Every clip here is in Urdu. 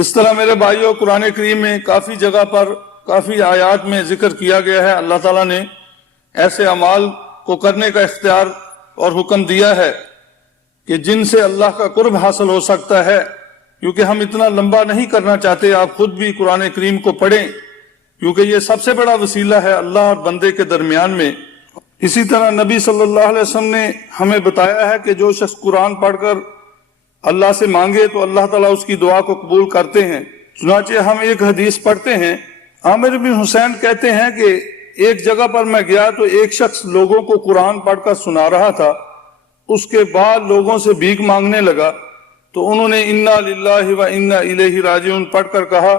اس طرح میرے بھائیوں قرآن کریم میں کافی جگہ پر کافی آیات میں ذکر کیا گیا ہے، اللہ تعالیٰ نے ایسے اعمال کو کرنے کا اختیار اور حکم دیا ہے کہ جن سے اللہ کا قرب حاصل ہو سکتا ہے، کیونکہ ہم اتنا لمبا نہیں کرنا چاہتے۔ آپ خود بھی قرآن کریم کو پڑھیں، کیونکہ یہ سب سے بڑا وسیلہ ہے اللہ اور بندے کے درمیان میں۔ اسی طرح نبی صلی اللہ علیہ وسلم نے ہمیں بتایا ہے کہ جو شخص قرآن پڑھ کر اللہ سے مانگے تو اللہ تعالیٰ اس کی دعا کو قبول کرتے ہیں۔ چنانچہ ہم ایک حدیث پڑھتے ہیں، عامر بن حسین کہتے ہیں کہ ایک جگہ پر میں گیا تو ایک شخص لوگوں کو قرآن پڑھ کر سنا رہا تھا، اس کے بعد لوگوں سے بھیک مانگنے لگا تو انہوں نے انا للہ و انا الیہ راجعون پڑھ کر کہا،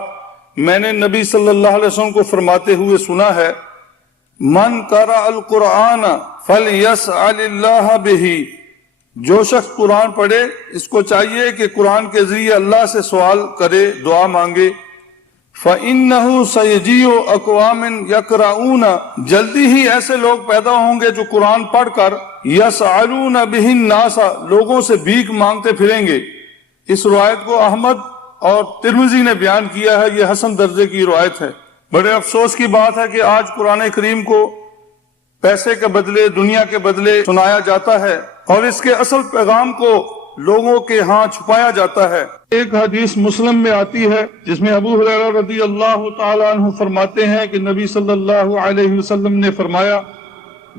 میں نے نبی صلی اللہ علیہ وسلم کو فرماتے ہوئے سنا ہے، من قرأ القرآن فلیسأل اللہ بہ، جو شخص قرآن پڑھے اس کو چاہیے کہ قرآن کے ذریعے اللہ سے سوال کرے، دعا مانگے۔ فَإِنَّهُ سَيَجِيءُ أَقْوَامٍ يَقْرَؤُونَ، جلدی ہی ایسے لوگ پیدا ہوں گے جو قرآن پڑھ کر يَسْأَلُونَ بِهِ النَّاسَ، لوگوں سے بھیک مانگتے پھریں گے۔ اس روایت کو احمد اور ترمذی نے بیان کیا ہے، یہ حسن درجے کی روایت ہے۔ بڑے افسوس کی بات ہے کہ آج قرآن کریم کو پیسے کے بدلے، دنیا کے بدلے سنایا جاتا ہے اور اس کے اصل پیغام کو لوگوں کے ہاں چھپایا جاتا ہے۔ ایک حدیث مسلم میں آتی ہے جس میں ابو ہریرہ رضی اللہ تعالی عنہ فرماتے ہیں کہ نبی صلی اللہ علیہ وسلم نے فرمایا،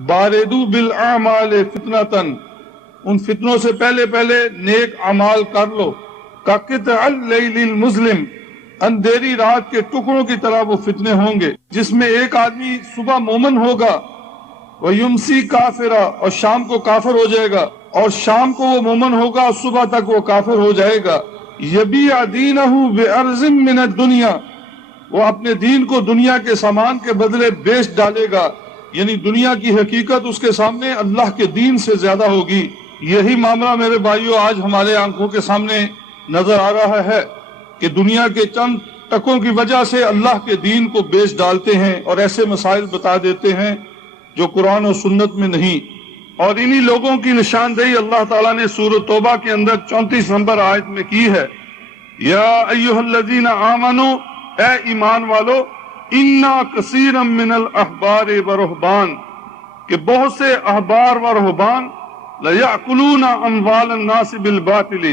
باردو بالاعمال فتنۃ، ان فتنوں سے پہلے پہلے نیک اعمال کر لو، کقطع اللیل المظلم، اندھیری رات کے ٹکڑوں کی طرح وہ فتنے ہوں گے، جس میں ایک آدمی صبح مومن ہوگا، وَيُمْسِي کافرا، اور شام کو کافر ہو جائے گا، اور شام کو وہ مومن ہوگا اور صبح تک وہ کافر ہو جائے گا۔ یبیع دینہ بعرض من الدنیا، وہ اپنے دین کو دنیا کے سامان کے بدلے بیچ ڈالے گا، یعنی دنیا کی حقیقت اس کے سامنے اللہ کے دین سے زیادہ ہوگی۔ یہی معاملہ میرے بھائیوں آج ہمارے آنکھوں کے سامنے نظر آ رہا ہے کہ دنیا کے چند ٹکوں کی وجہ سے اللہ کے دین کو بیچ ڈالتے ہیں اور ایسے مسائل بتا دیتے ہیں جو قرآن و سنت میں نہیں۔ اور انہی لوگوں کی نشاندہی اللہ تعالیٰ نے سورۃ توبہ کے اندر 34 نمبر آیت میں کی ہے، یا ایھا الذین آمنوا، اے ایمان والو، انا کثیرا من الاحبار والرہبان، کہ بہت سے احبار و رہبان لیأکلون اموال الناس بالباطل،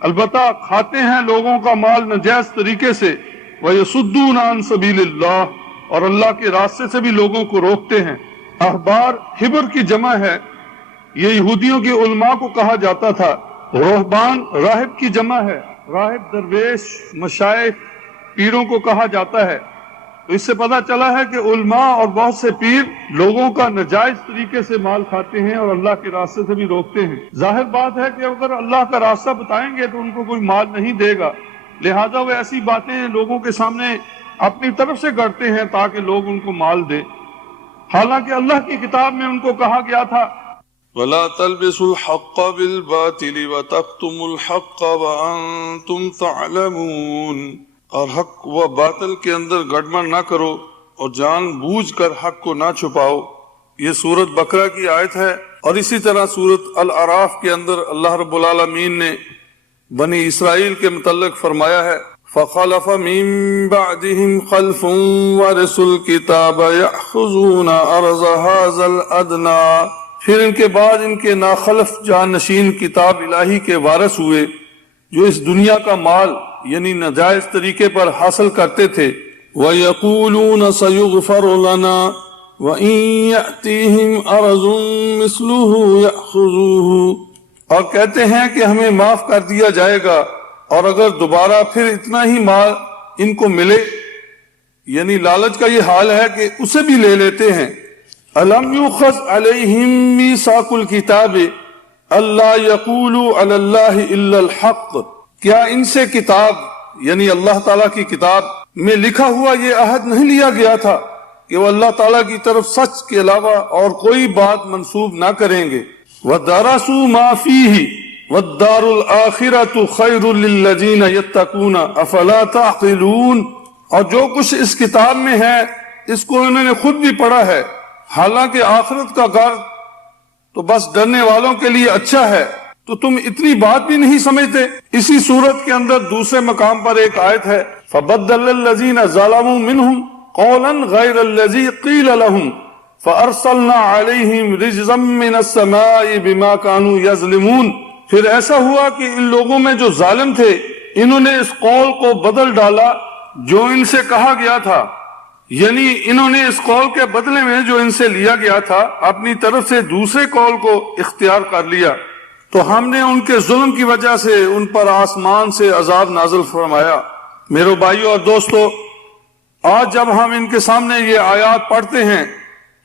البتہ کھاتے ہیں لوگوں کا مال ناجائز طریقے سے، ویصدون عن سبیل اللہ، اور اللہ کے راستے سے بھی لوگوں کو روکتے ہیں۔ احبار حبر کی جمع ہے، یہ یہودیوں کے علماء کو کہا جاتا تھا۔ رہبان راہب کی جمع ہے، راہب درویش مشائخ پیروں کو کہا جاتا ہے۔ تو اس سے پتہ چلا ہے کہ علماء اور بہت سے پیر لوگوں کا ناجائز طریقے سے مال کھاتے ہیں اور اللہ کے راستے سے بھی روکتے ہیں۔ ظاہر بات ہے کہ اگر اللہ کا راستہ بتائیں گے تو ان کو کوئی مال نہیں دے گا، لہذا وہ ایسی باتیں لوگوں کے سامنے اپنی طرف سے کرتے ہیں تاکہ لوگ ان کو مال دے، حالانکہ اللہ کی کتاب میں ان کو کہا گیا تھا وَلَا تَلْبِسُوا الْحَقَّ بِالْبَاطِلِ وَتَكْتُمُوا الْحَقَّ وَأَنْتُمْ تَعْلَمُونَ، اور حق و باطل کے اندر گڑبڑ نہ کرو اور جان بوجھ کر حق کو نہ چھپاؤ۔ یہ سورۃ بقرہ کی آیت ہے۔ اور اسی طرح سورۃ الاعراف کے اندر اللہ رب العالمین نے بنی اسرائیل کے متعلق فرمایا ہے، فَخَلَفَ مِن بَعْدِهِمْ خَلْفٌ وَرِثُوا الْكِتَابَ يَأْخُذُونَ عَرَضَ هَٰذَا الْأَدْنَىٰ، پھر ان کے بعد ان کے ناخلف جانشین کتاب الہی کے وارث ہوئے جو اس دنیا کا مال یعنی ناجائز طریقے پر حاصل کرتے تھے۔ وَيَقُولُونَ سَيُغْفَرُ لَنَا وَإِن يَأْتِيهِمْ عَرَضٌ مِثْلُهُ يَأْخُذُوهُ، اور کہتے ہیں کہ ہمیں معاف کر دیا جائے گا، اور اگر دوبارہ پھر اتنا ہی مال ان کو ملے، یعنی لالچ کا یہ حال ہے کہ اسے بھی لے لیتے ہیں۔ أَلَمْ يُؤْخَذْ عَلَيْهِمْ مِيثَاقُ الْكِتَابِ أَلَّا يَقُولُوا عَلَى اللَّهِ إِلَّا الْحَقَّ، کیا ان سے کتاب یعنی اللہ تعالیٰ کی کتاب میں لکھا ہوا یہ عہد نہیں لیا گیا تھا کہ وہ اللہ تعالیٰ کی طرف سچ کے علاوہ اور کوئی بات منسوب نہ کریں گے؟ وَدَرَسُوا مَا فِيهِ وَالدَّارُ الْآخِرَةُ خَيْرٌ لِلَّذِينَ يَتَّقُونَ أَفَلَا تَعْقِلُونَ، اور جو کچھ اس کتاب میں ہے اس کو انہوں نے خود بھی پڑھا ہے، حالانکہ آخرت کا گھر تو بس ڈرنے والوں کے لیے اچھا ہے، تو تم اتنی بات بھی نہیں سمجھتے؟ اسی صورت کے اندر دوسرے مقام پر ایک آیت ہے فَبَدَّلَ الَّذِينَ ظَلَمُوا مِنْهُمْ قَوْلًا غَيْرَ الَّذِي قِيلَ لَهُمْ فَأَرْسَلْنَا عَلَيْهِمْ رِجْزًا مِّنَ السَّمَاءِ بِمَا كَانُوا يَظْلِمُونَ۔ پھر ایسا ہوا کہ ان لوگوں میں جو ظالم تھے انہوں نے اس قول کو بدل ڈالا جو ان سے کہا گیا تھا، یعنی انہوں نے اس قول کے بدلے میں جو ان سے لیا گیا تھا اپنی طرف سے دوسرے قول کو اختیار کر لیا، تو ہم نے ان کے ظلم کی وجہ سے ان پر آسمان سے عذاب نازل فرمایا۔ میرے بھائیوں اور دوستو، آج جب ہم ان کے سامنے یہ آیات پڑھتے ہیں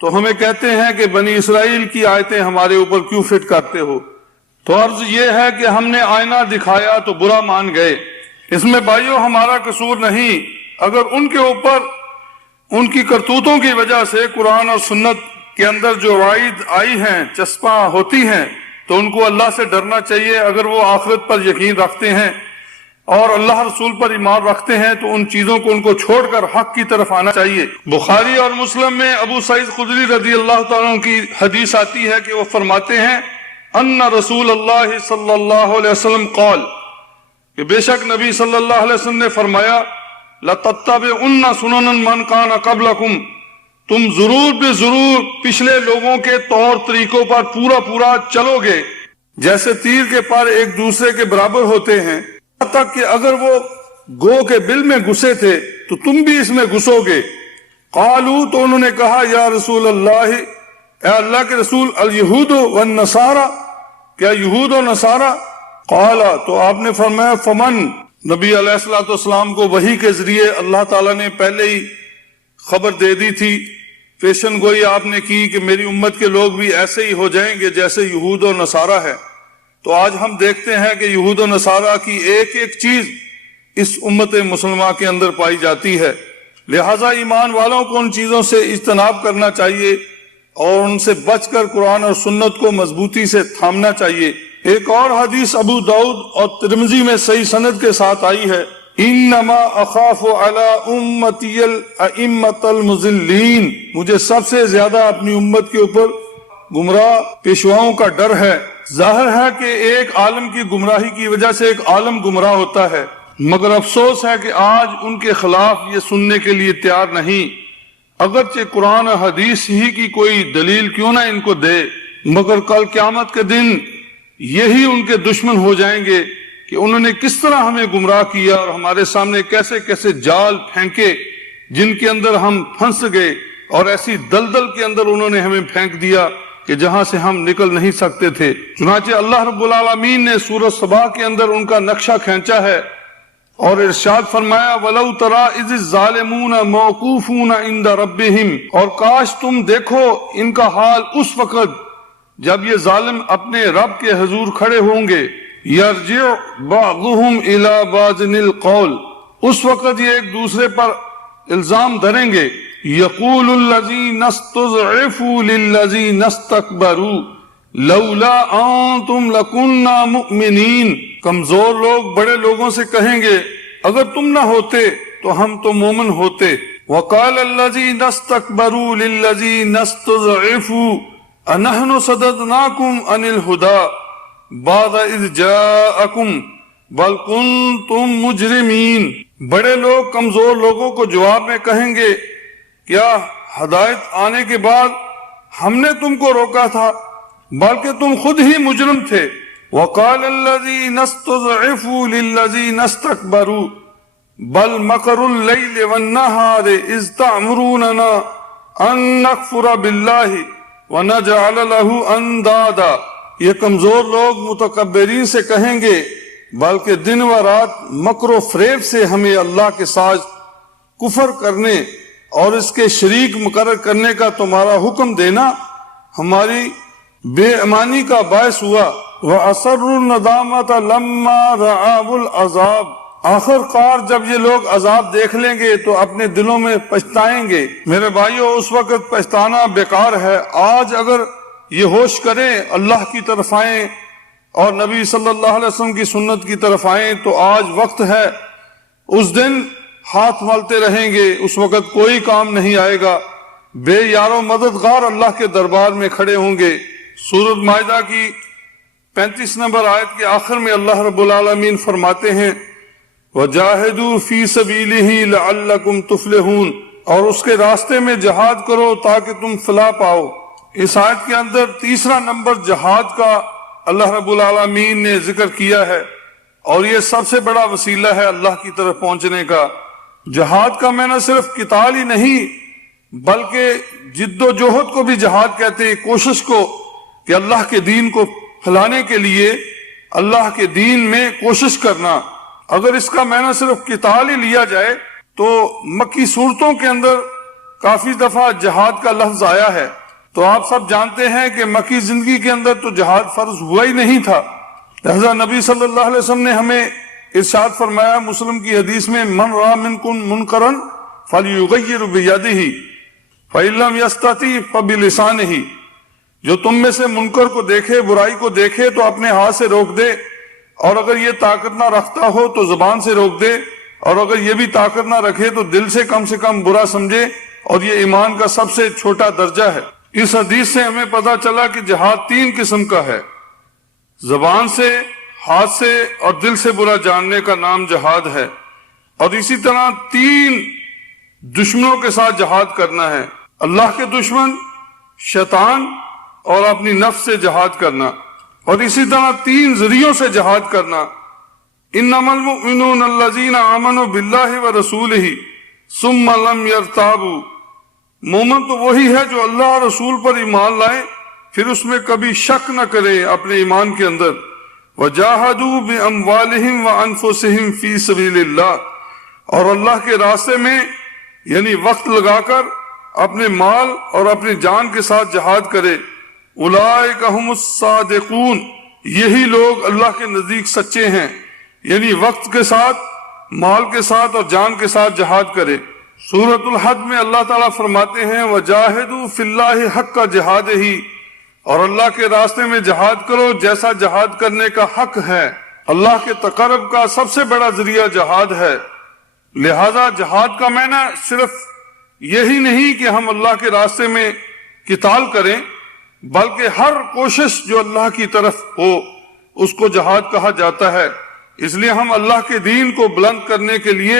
تو ہمیں کہتے ہیں کہ بنی اسرائیل کی آیتیں ہمارے اوپر کیوں فٹ کرتے ہو؟ تو عرض یہ ہے کہ ہم نے آئینہ دکھایا تو برا مان گئے، اس میں بھائیوں ہمارا قصور نہیں۔ اگر ان کے اوپر ان کی کرتوتوں کی وجہ سے قرآن اور سنت کے اندر جو وعید آئی ہیں، چسپاں ہوتی ہیں، تو ان کو اللہ سے ڈرنا چاہیے۔ اگر وہ آخرت پر یقین رکھتے ہیں اور اللہ رسول پر ایمان رکھتے ہیں تو ان چیزوں کو ان کو چھوڑ کر حق کی طرف آنا چاہیے۔ بخاری اور مسلم میں ابو سعید خدری رضی اللہ تعالیٰ عنہ کی حدیث آتی ہے کہ وہ فرماتے ہیں ان رسول اللہ صلی اللہ علیہ وسلم قال، کہ بے شک نبی صلی اللہ علیہ وسلم نے فرمایا لَتَتَّبِعُنَّ سُنَنَ مَنْ كَانَ قَبْلَكُمْ، تم ضرور بے ضرور پچھلے لوگوں کے طور طریقوں پر پورا چلو گے، جیسے تیر کے پر ایک دوسرے کے برابر ہوتے ہیں، یہاں تک کہ اگر وہ گو کے بل میں گھسے تھے تو تم بھی اس میں گھسو گے۔ قالوا، تو انہوں نے کہا یا رسول اللہ، اے اللہ کے رسول، الیہود والنصارى، کیا یہود و نصارہ؟ قال، تو آپ نے فرمایا فمن، نبی علیہ الصلوۃ والسلام کو وحی کے ذریعے اللہ تعالیٰ نے پہلے ہی خبر دے دی تھی، پیشن گوئی آپ نے کی کہ میری امت کے لوگ بھی ایسے ہی ہو جائیں گے جیسے یہود و نصارہ ہے۔ تو آج ہم دیکھتے ہیں کہ یہود و نصارہ کی ایک ایک چیز اس امت مسلمہ کے اندر پائی جاتی ہے، لہٰذا ایمان والوں کو ان چیزوں سے اجتناب کرنا چاہیے اور ان سے بچ کر قرآن اور سنت کو مضبوطی سے تھامنا چاہیے۔ ایک اور حدیث ابو داؤد اور ترمذی میں صحیح سند کے ساتھ آئی ہے انما اخاف علی امتی الائمۃ المضلین، مجھے سب سے زیادہ اپنی امت کے اوپر گمراہ پیشواؤں کا ڈر ہے۔ ظاہر ہے کہ ایک عالم کی گمراہی کی وجہ سے ایک عالم گمراہ ہوتا ہے، مگر افسوس ہے کہ آج ان کے خلاف یہ سننے کے لیے تیار نہیں، اگرچہ قرآن و حدیث ہی کی کوئی دلیل کیوں نہ ان کو دے، مگر کل قیامت کے دن یہی ان کے دشمن ہو جائیں گے کہ انہوں نے کس طرح ہمیں گمراہ کیا اور ہمارے سامنے کیسے کیسے جال پھینکے جن کے اندر ہم پھنس گئے، اور ایسی دلدل کے اندر انہوں نے ہمیں پھینک دیا کہ جہاں سے ہم نکل نہیں سکتے تھے۔ چنانچہ اللہ رب العالمین نے سورۃ سبا کے اندر ان کا نقشہ کھینچا ہے اور ارشاد فرمایا وَلَوْ تَرَىٰ إِذِ الظَّالِمُونَ مَوْقُوفُونَ عِندَ رَبِّهِمْ، اور کاش تم دیکھو ان کا حال اس وقت جب یہ ظالم اپنے رب کے حضور کھڑے ہوں گے، یرجع بعضهم الى بعض القول، اس وقت یہ ایک دوسرے پر الزام دھریں گے، یقول الذین استضعفوا للذین استکبروا لولا انتم لکنا مؤمنین، کمزور لوگ بڑے لوگوں سے کہیں گے اگر تم نہ ہوتے تو ہم تو مومن ہوتے۔ وقال الذین استکبروا للذین استضعفوا انحن صددناکم عن الہدی بعد اذ جاءکم بل کنتم مجرمین، بڑے لوگ کمزور لوگوں کو جواب میں کہیں گے کیا ہدایت آنے کے بعد ہم نے تم کو روکا تھا، بلکہ تم خود ہی مجرم تھے۔ وقال الذین استضعفوا للذین استکبروا بل مکر اللیل والنہار اذ تعمروننا ان نکفر باللہ ونجعل له اندادا، یہ کمزور لوگ متکبرین سے کہیں گے بلکہ دن و رات مکر و فریب سے ہمیں اللہ کے ساتھ کفر کرنے اور اس کے شریک مقرر کرنے کا تمہارا حکم دینا ہماری بے ایمانی کا باعث ہوا۔ وَأَسَرُّوا النَّدَامَةَ لَمَّا رَأَوُا الْعَذَابَ، آخر کار جب یہ لوگ عذاب دیکھ لیں گے تو اپنے دلوں میں پچھتائیں گے۔ میرے بھائیوں، اس وقت پچھتانا بیکار ہے۔ آج اگر یہ ہوش کریں، اللہ کی طرف آئیں اور نبی صلی اللہ علیہ وسلم کی سنت کی طرف آئیں تو آج وقت ہے۔ اس دن ہاتھ ملتے رہیں گے، اس وقت کوئی کام نہیں آئے گا، بے یار و مددگار اللہ کے دربار میں کھڑے ہوں گے۔ سورۃ مائدہ کی 35 نمبر آیت کے آخر میں اللہ رب العالمین فرماتے ہیں وَجَاهِدُوا فِي سَبِيلِهِ لَعَلَّكُمْ تُفْلِحُونَ، اور اس کے راستے میں جہاد کرو تاکہ تم فلاح پاؤ۔ اس آیت کے اندر تیسرا نمبر جہاد کا اللہ رب العالمین نے ذکر کیا ہے، اور یہ سب سے بڑا وسیلہ ہے اللہ کی طرف پہنچنے کا۔ جہاد کا معنی صرف قتال ہی نہیں بلکہ جد و جہد کو بھی جہاد کہتے ہیں، کوشش کو کہ اللہ کے دین کو پھیلانے کے لیے اللہ کے دین میں کوشش کرنا۔ اگر اس کا معنی صرف قتال ہی لیا جائے تو مکی صورتوں کے اندر کافی دفعہ جہاد کا لفظ آیا ہے، تو آپ سب جانتے ہیں کہ مکی زندگی کے اندر تو جہاد فرض ہوا ہی نہیں تھا، لہذا نبی صلی اللہ علیہ وسلم نے ہمیں ارشاد فرمایا مسلم کی حدیث میں من رأى منکم منکرا فلیغیر بیدہ فإن لم یستطع فبلسانہ، جو تم میں سے منکر کو دیکھے، برائی کو دیکھے تو اپنے ہاتھ سے روک دے، اور اگر یہ طاقت نہ رکھتا ہو تو زبان سے روک دے، اور اگر یہ بھی طاقت نہ رکھے تو دل سے کم برا سمجھے، اور یہ ایمان کا سب سے چھوٹا درجہ ہے۔ اس حدیث سے ہمیں پتا چلا کہ جہاد 3 قسم کا ہے، زبان سے، ہاتھ سے اور دل سے برا جاننے کا نام جہاد ہے، اور اسی طرح 3 دشمنوں کے ساتھ جہاد کرنا ہے، اللہ کے دشمن، شیطان اور اپنی نفس سے جہاد کرنا، اور اسی طرح 3 ذریعوں سے جہاد کرنا۔ انما المؤمنون الذین آمنوا باللہ ورسولہ ثم لم یرتابوا، مومن تو وہی ہے جو اللہ اور رسول پر ایمان لائے پھر اس میں کبھی شک نہ کرے اپنے ایمان کے اندر۔ وجاہدوا باموالہم وانفسہم فی سبیل اللہ، اور اللہ کے راستے میں یعنی وقت لگا کر اپنے مال اور اپنی جان کے ساتھ جہاد کرے۔ اولئک ھم الصادقون، یہی لوگ اللہ کے نزدیک سچے ہیں، یعنی وقت کے ساتھ، مال کے ساتھ اور جان کے ساتھ جہاد کرے۔ سورۃ الحج میں اللہ تعالیٰ فرماتے ہیں وَجَاهِدُوا فِي اللَّهِ حَقَّ جِهَادِهِ، اور اللہ کے راستے میں جہاد کرو جیسا جہاد کرنے کا حق ہے۔ اللہ کے تقرب کا سب سے بڑا ذریعہ جہاد ہے، لہذا جہاد کا معنی صرف یہی نہیں کہ ہم اللہ کے راستے میں قتال کریں، بلکہ ہر کوشش جو اللہ کی طرف ہو اس کو جہاد کہا جاتا ہے۔ اس لیے ہم اللہ کے دین کو بلند کرنے کے لیے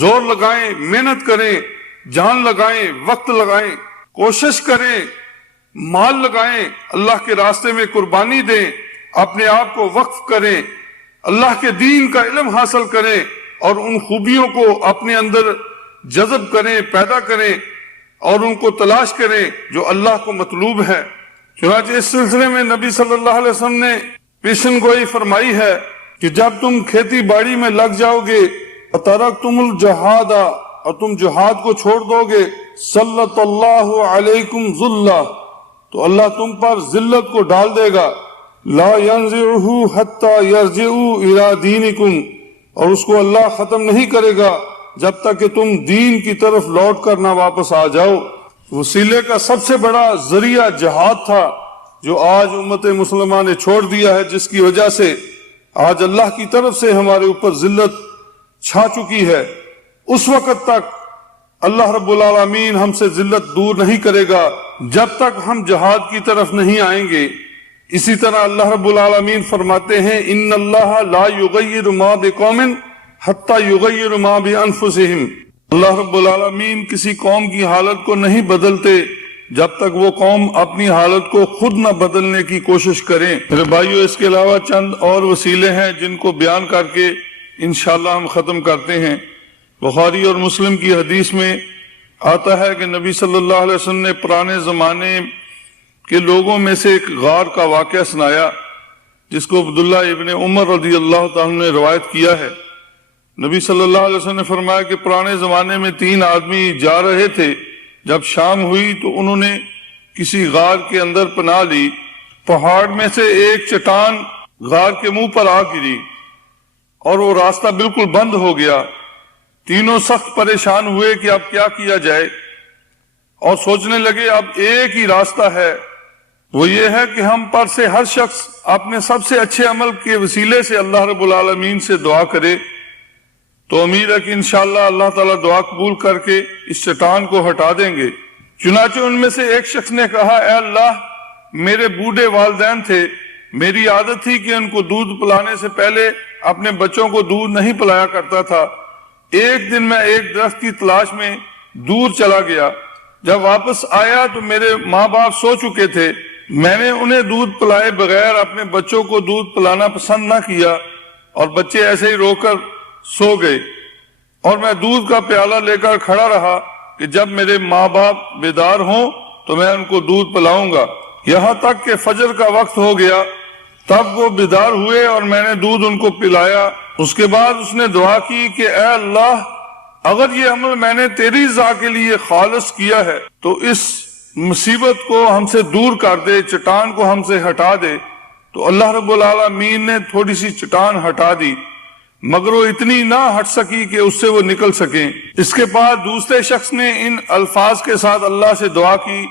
زور لگائیں، محنت کریں، جان لگائیں، وقت لگائیں، کوشش کریں، مال لگائیں، اللہ کے راستے میں قربانی دیں، اپنے آپ کو وقف کریں، اللہ کے دین کا علم حاصل کریں، اور ان خوبیوں کو اپنے اندر جذب کریں، پیدا کریں، اور ان کو تلاش کریں جو اللہ کو مطلوب ہے۔ چنانچہ اس سلسلے میں نبی صلی اللہ علیہ وسلم نے پیشن گوئی فرمائی ہے کہ جب تم کھیتی باڑی میں لگ جاؤ گے ترکتم الجہاد، اور تم جہاد کو چھوڑ دو گے، سلط اللہ علیکم ذلہ، تو اللہ تم پر ذلت کو ڈال دے گا، لا ینزعہ حتی یرجعوا الی دینکم، اور اس کو اللہ ختم نہیں کرے گا جب تک کہ تم دین کی طرف لوٹ کر نہ واپس آ جاؤ۔ وسیلے کا سب سے بڑا ذریعہ جہاد تھا جو آج امت مسلمہ نے چھوڑ دیا ہے، جس کی وجہ سے آج اللہ کی طرف سے ہمارے اوپر ذلت چھا چکی ہے۔ اس وقت تک اللہ رب العالمین ہم سے ذلت دور نہیں کرے گا جب تک ہم جہاد کی طرف نہیں آئیں گے۔ اسی طرح اللہ رب العالمین فرماتے ہیں ان اللہ لا یغیر ما بقوم حتی یغیر ما بانفسہم، اللہ رب العالمین کسی قوم کی حالت کو نہیں بدلتے جب تک وہ قوم اپنی حالت کو خود نہ بدلنے کی کوشش کریں۔ میرے بھائیو، اس کے علاوہ چند اور وسیلے ہیں جن کو بیان کر کے انشاءاللہ ہم ختم کرتے ہیں۔ بخاری اور مسلم کی حدیث میں آتا ہے کہ نبی صلی اللہ علیہ وسلم نے پرانے زمانے کے لوگوں میں سے ایک غار کا واقعہ سنایا جس کو عبداللہ ابن عمر رضی اللہ تعالیٰ نے روایت کیا ہے۔ نبی صلی اللہ علیہ وسلم نے فرمایا کہ پرانے زمانے میں 3 آدمی جا رہے تھے، جب شام ہوئی تو انہوں نے کسی غار کے اندر پناہ لی، پہاڑ میں سے ایک چٹان غار کے منہ پر آ گری اور وہ راستہ بالکل بند ہو گیا۔ تینوں سخت پریشان ہوئے کہ اب کیا کیا جائے، اور سوچنے لگے اب ایک ہی راستہ ہے، وہ یہ ہے کہ ہم پر سے ہر شخص اپنے سب سے اچھے عمل کے وسیلے سے اللہ رب العالمین سے دعا کرے، تو امید ہے کہ انشاءاللہ اللہ تعالیٰ دعا قبول کر کے اس چٹان کو ہٹا دیں گے۔ چنانچہ ان میں سے ایک شخص نے کہا اے اللہ، میرے بوڑھے والدین تھے میری عادت تھی کہ ان کو دودھ پلانے سے پہلے اپنے بچوں کو دودھ نہیں پلایا کرتا تھا۔ ایک دن میں ایک درخت کی تلاش میں دور چلا گیا۔ جب واپس آیا تو میرے ماں باپ سو چکے تھے۔ میں نے انہیں دودھ پلائے بغیر اپنے بچوں کو دودھ پلانا پسند نہ کیا اور بچے ایسے ہی رو کر سو گئے، اور میں دودھ کا پیالہ لے کر کھڑا رہا کہ جب میرے ماں باپ بیدار ہوں تو میں ان کو دودھ پلاؤں گا، یہاں تک کہ فجر کا وقت ہو گیا۔ تب وہ بیدار ہوئے اور میں نے دودھ ان کو پلایا۔ اس کے بعد اس نے دعا کی کہ اے اللہ، اگر یہ عمل میں نے تیری رضا کے لیے خالص کیا ہے تو اس مصیبت کو ہم سے دور کر دے، چٹان کو ہم سے ہٹا دے۔ تو اللہ رب العالمین نے تھوڑی سی چٹان ہٹا دی، مگر وہ اتنی نہ ہٹ سکی کہ اس سے وہ نکل سکیں۔ اس کے بعد دوسرے شخص نے ان الفاظ کے ساتھ اللہ سے دعا کی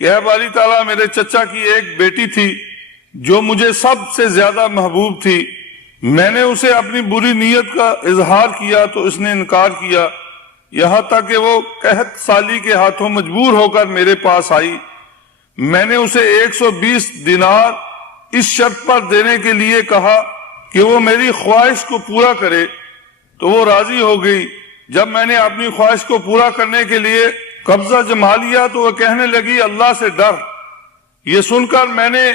کہ اے باری تعالیٰ، میرے چچا کی ایک بیٹی تھی جو مجھے سب سے زیادہ محبوب تھی، میں نے اسے اپنی بری نیت کا اظہار کیا تو اس نے انکار کیا، یہاں تک کہ وہ قحط سالی کے ہاتھوں مجبور ہو کر میرے پاس آئی۔ میں نے اسے 120 دینار اس شرط پر دینے کے لیے کہا کہ وہ میری خواہش کو پورا کرے تو وہ راضی ہو گئی۔ جب میں نے اپنی خواہش کو پورا کرنے کے لیے قبضہ جما لیا تو وہ کہنے لگی اللہ سے ڈر۔ یہ سن کر میں نے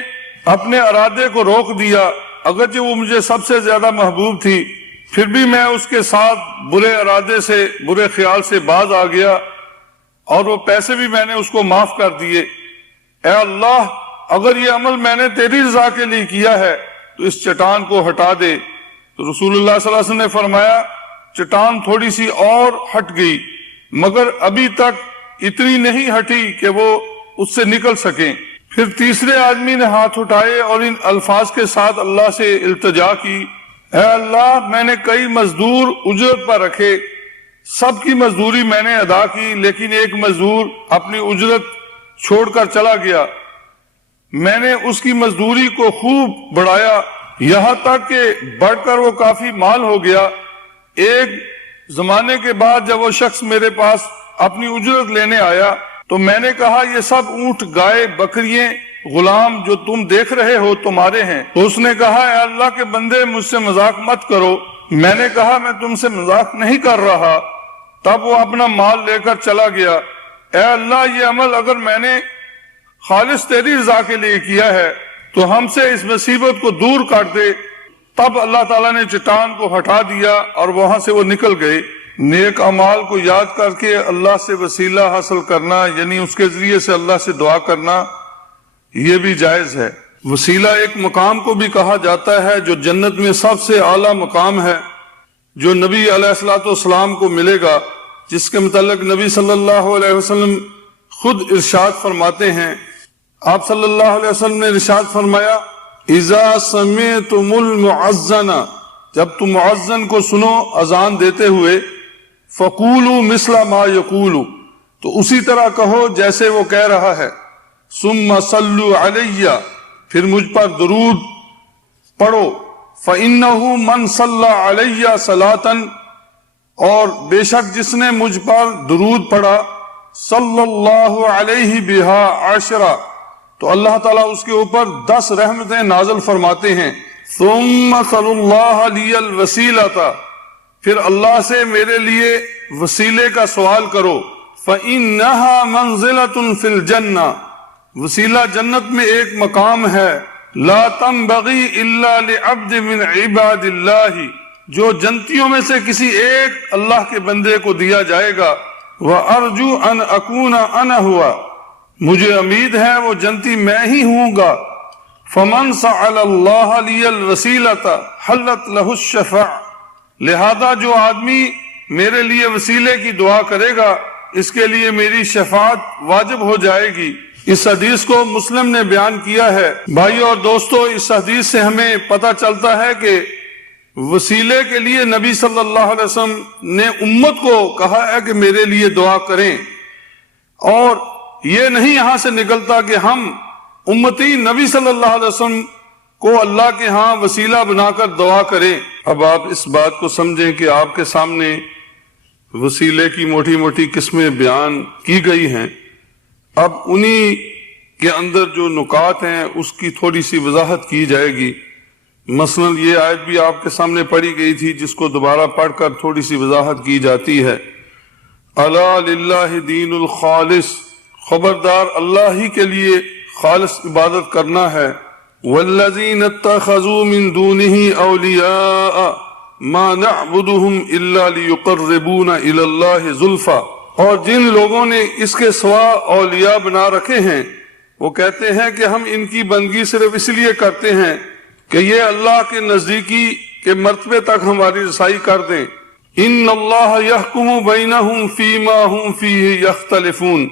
اپنے ارادے کو روک دیا، اگرچہ وہ مجھے سب سے زیادہ محبوب تھی، پھر بھی میں اس کے ساتھ برے ارادے سے، برے خیال سے باز آ گیا، اور وہ پیسے بھی میں نے اس کو معاف کر دیے۔ اے اللہ، اگر یہ عمل میں نے تیری رضا کے لیے کیا ہے تو اس چٹان کو ہٹا دے۔ تو رسول اللہ صلی اللہ علیہ وسلم نے فرمایا چٹان تھوڑی سی اور ہٹ گئی، مگر ابھی تک اتنی نہیں ہٹی کہ وہ اس سے نکل سکیں۔ پھر تیسرے آدمی نے ہاتھ اٹھائے اور ان الفاظ کے ساتھ اللہ سے التجا کی، اے اللہ، میں نے کئی مزدور اجرت پر رکھے، سب کی مزدوری میں نے ادا کی، لیکن ایک مزدور اپنی اجرت چھوڑ کر چلا گیا۔ میں نے اس کی مزدوری کو خوب بڑھایا، یہاں تک کہ بڑھ کر وہ کافی مال ہو گیا۔ ایک زمانے کے بعد جب وہ شخص میرے پاس اپنی اجرت لینے آیا تو میں نے کہا یہ سب اونٹ، گائے، بکریاں، غلام جو تم دیکھ رہے ہو تمہارے ہیں۔ تو اس نے کہا اے اللہ کے بندے، مجھ سے مذاق مت کرو۔ میں نے کہا میں تم سے مذاق نہیں کر رہا۔ تب وہ اپنا مال لے کر چلا گیا۔ اے اللہ، یہ عمل اگر میں نے خالص تیری رضا کے لیے کیا ہے تو ہم سے اس مصیبت کو دور کر دے۔ تب اللہ تعالیٰ نے چٹان کو ہٹا دیا اور وہاں سے وہ نکل گئے۔ نیک اعمال کو یاد کر کے اللہ سے وسیلہ حاصل کرنا، یعنی اس کے ذریعے سے اللہ سے دعا کرنا، یہ بھی جائز ہے۔ وسیلہ ایک مقام کو بھی کہا جاتا ہے جو جنت میں سب سے اعلیٰ مقام ہے، جو نبی علیہ الصلوۃ والسلام کو ملے گا، جس کے متعلق نبی صلی اللہ علیہ وسلم خود ارشاد فرماتے ہیں۔ آپ صلی اللہ علیہ وسلم نے ارشاد فرمایا اذا سمعتم المؤذن، جب تم مؤذن کو سنو اذان دیتے ہوئے، فقولوا مثل ما یقول، تو اسی طرح کہو جیسے وہ کہہ رہا ہے، ثم صلوا علی، پھر مجھ پر درود پڑھو، فإنہ من صلی علی صلاۃ، اور بے شک جس نے مجھ پر درود پڑھا، صلی اللہ علیہ بہا عشرہ، تو اللہ تعالیٰ اس کے اوپر 10 رحمتیں نازل فرماتے ہیں۔ ثم صلی اللہ علی الوسیلۃ، پھر اللہ سے میرے لیے وسیلے کا سوال کرو، فإنہا منزلۃ فی الجنہ، وسیلہ جنت میں ایک مقام ہے، لا تنبغی الا لعبد من عباد اللہ، جو جنتیوں میں سے کسی ایک اللہ کے بندے کو دیا جائے گا، وارجو ان اکون انا ہوا، مجھے امید ہے وہ جنتی میں ہی ہوں گا، فمن سأل اللہ لی الوسیلۃ حلت لہ الشفاعۃ، لہذا جو آدمی میرے لیے وسیلے کی دعا کرے گا اس کے لیے میری شفاعت واجب ہو جائے گی۔ اس حدیث کو مسلم نے بیان کیا ہے۔ بھائیو اور دوستو، اس حدیث سے ہمیں پتہ چلتا ہے کہ وسیلے کے لیے نبی صلی اللہ علیہ وسلم نے امت کو کہا ہے کہ میرے لیے دعا کریں، اور یہ نہیں یہاں سے نکلتا کہ ہم امتی نبی صلی اللہ علیہ وسلم کو اللہ کے ہاں وسیلہ بنا کر دعا کریں۔ اب آپ اس بات کو سمجھیں کہ آپ کے سامنے وسیلے کی موٹی موٹی قسمیں بیان کی گئی ہیں، اب انہی کے اندر جو نکات ہیں اس کی تھوڑی سی وضاحت کی جائے گی. مثلا یہ آیت بھی آپ کے سامنے پڑھی گئی تھی جس کو دوبارہ پڑھ کر تھوڑی سی وضاحت کی جاتی ہے. الا للہ دین الخالص، خبردار اللہ ہی کے لیے خالص عبادت کرنا ہے. والذین اتخذوا من دونہ اولیاء ما نعبدهم الا لیقربونا الی اللہ زلفا، اور جن لوگوں نے اس کے سوا اولیاء بنا رکھے ہیں وہ کہتے ہیں کہ ہم ان کی بندگی صرف اس لیے کرتے ہیں کہ یہ اللہ کے نزدیکی کے مرتبے تک ہماری رسائی کر دیں. ان اللہ یحکم بینہم فیما ہم فیہ یختلفون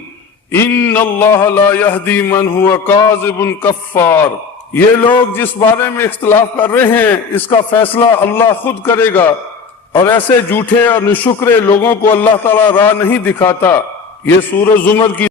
ان اللہ لا یہدی من هو کاذب کفار. یہ لوگ جس بارے میں اختلاف کر رہے ہیں اس کا فیصلہ اللہ خود کرے گا، اور ایسے جھوٹے اور ناشکرے لوگوں کو اللہ تعالیٰ راہ نہیں دکھاتا. یہ سورہ زمر کی